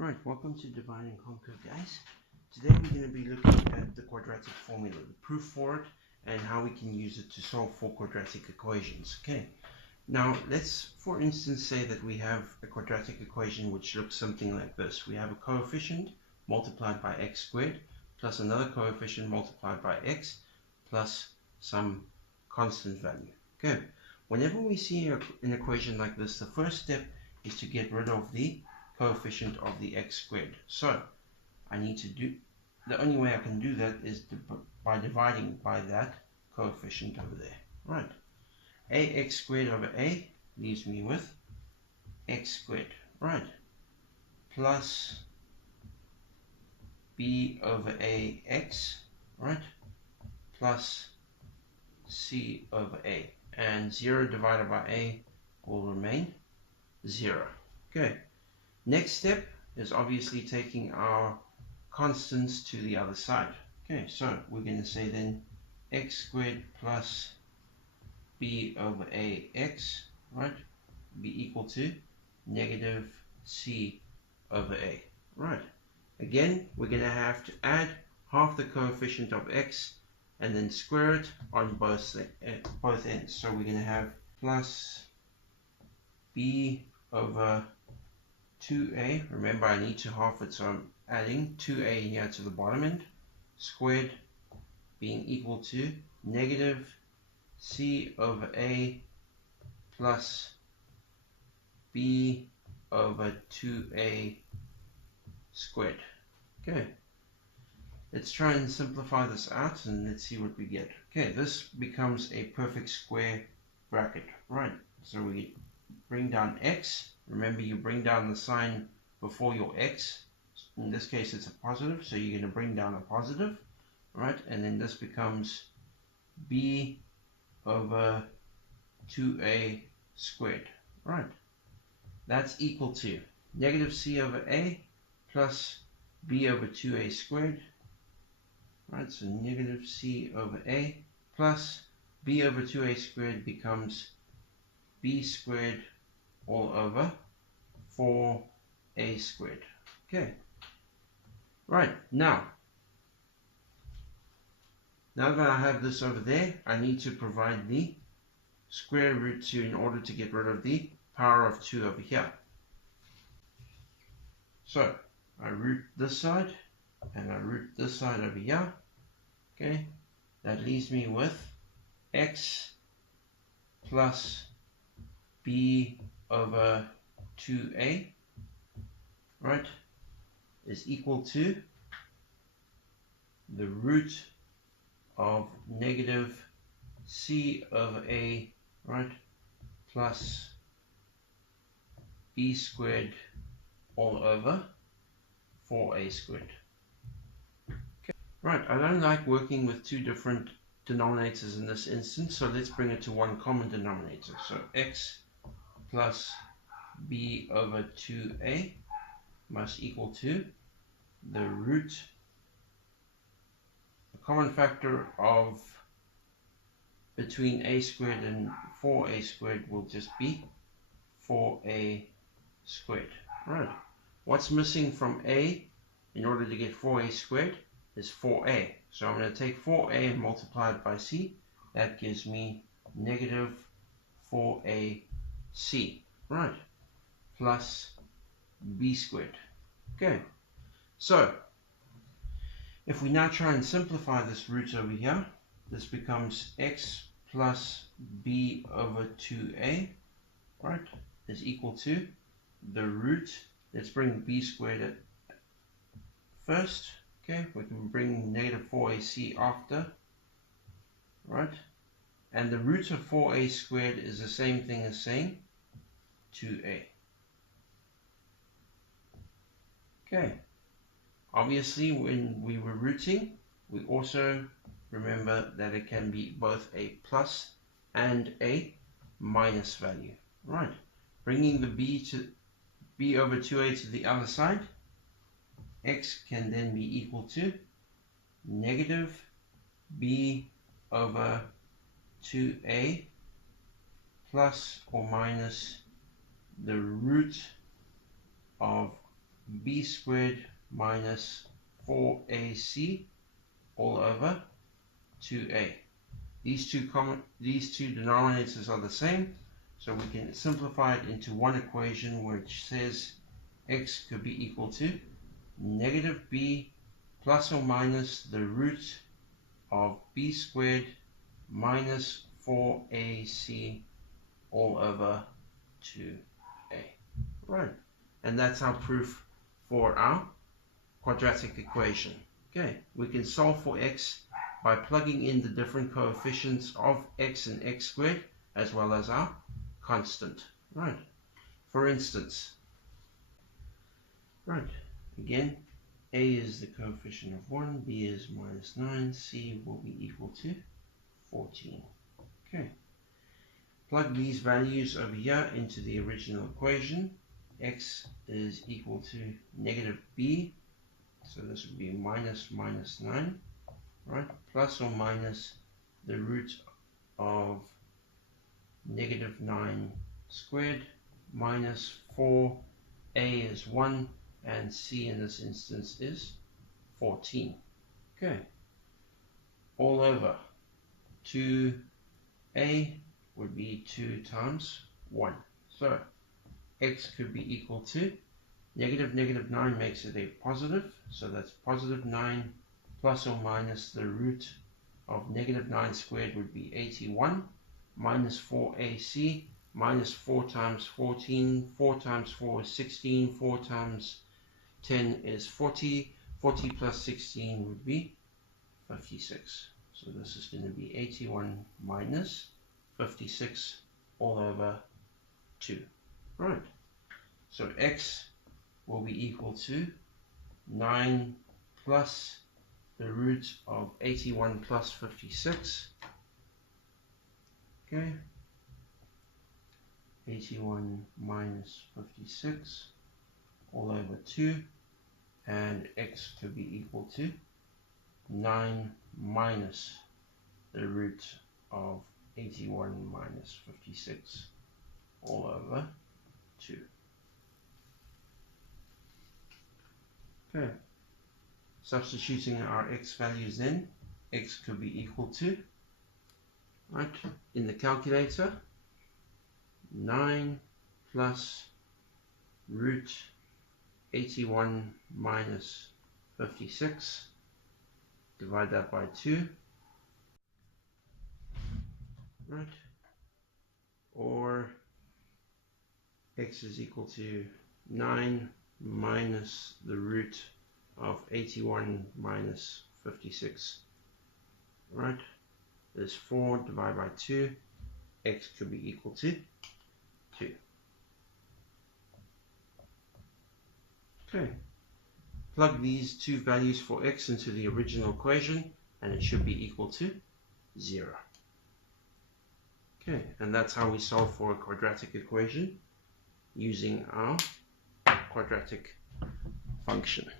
Right, welcome to Divide and Conquer, guys. Today we're going to be looking at the quadratic formula, the proof for it, and how we can use it to solve for quadratic equations. Okay, now let's, for instance, say that we have a quadratic equation which looks something like this. We have a coefficient multiplied by x squared plus another coefficient multiplied by x plus some constant value. Okay, whenever we see an equation like this, the first step is to get rid of the coefficient of the x squared. So I need to do, the only way I can do that is by dividing by that coefficient over there. Right, ax squared over a leaves me with x squared, right, plus b over ax, right, plus c over a, and 0 divided by a will remain 0. Okay, next step is obviously taking our constants to the other side. Okay, so we're going to say then x squared plus b over ax, right, be equal to negative c over a. Right, again we're going to have to add half the coefficient of x and then square it on both ends. So we're going to have plus b over 2a, remember I need to half it, so I'm adding 2a here to the bottom end, squared being equal to negative c over a plus b over 2a squared. Okay, let's try and simplify this out and let's see what we get. Okay, this becomes a perfect square bracket, right? So we bring down x. Remember, you bring down the sign before your x. In this case, it's a positive, so you're going to bring down a positive, right? And then this becomes b over 2a squared, right? That's equal to negative c over a plus b over 2a squared, right? So negative c over a plus b over 2a squared becomes b squared all over 4a squared. Okay, right, now that I have this over there, I need to provide the square root 2 in order to get rid of the power of 2 over here. So I root this side and I root this side over here. Okay, that leaves me with x plus b over 2a, right, is equal to the root of negative c over a, right, plus b squared all over 4a squared. Okay. Right, I don't like working with two different denominators in this instance, so let's bring it to one common denominator. So x plus b over 2a must equal to the root, the common factor of between a squared and 4a squared will just be 4a squared. Right, what's missing from a in order to get 4a squared is 4a. So I'm going to take 4a and multiply it by c. That gives me negative 4ac, right, plus b squared. Okay, so if we now try and simplify this root over here, this becomes x plus b over 2a, right, is equal to the root, let's bring b squared at first. Okay, we can bring negative 4ac after, right, and the root of 4a squared is the same thing as saying 2a. Okay, obviously when we were rooting, we also remember that it can be both a plus and a minus value, right? Bringing the b over 2a to the other side, x can then be equal to negative b over 2a plus or minus the root of b squared minus 4ac all over 2a. These two denominators are the same, so we can simplify it into one equation which says x could be equal to negative b plus or minus the root of b squared minus 4ac all over 2a. Right, and that's our proof for our quadratic equation. Okay, we can solve for x by plugging in the different coefficients of x and x squared as well as our constant. Right, for instance, right, again, a is the coefficient of 1, b is minus 9, c will be equal to 14. Okay, plug these values over here into the original equation. X is equal to negative b, so this would be minus 9, right, plus or minus the root of negative 9 squared minus 4, a is 1, and c in this instance is 14. Okay, all over 2a would be 2 times 1. So x could be equal to negative 9 makes it a positive, so that's positive 9 plus or minus the root of negative 9 squared would be 81 minus 4ac minus 4 times 14, 4 times 4 is 16, 4 times 10 is 40, 40 plus 16 would be 56. So this is going to be 81 minus 56 all over 2. Right, so x will be equal to 9 plus the root of 81 plus 56. Okay, 81 minus 56 all over 2, and x could be equal to 9 minus the root of 81 minus 56 all over 2. Okay, substituting our x values in, x could be equal to, right, in the calculator, 9 plus root 81 minus 56, divide that by 2, right, or x is equal to 9 minus the root of 81 minus 56, right, there's 4, divided by 2, x could be equal to 2. Okay, plug these two values for x into the original equation and it should be equal to 0. Okay, and that's how we solve for a quadratic equation using our quadratic function.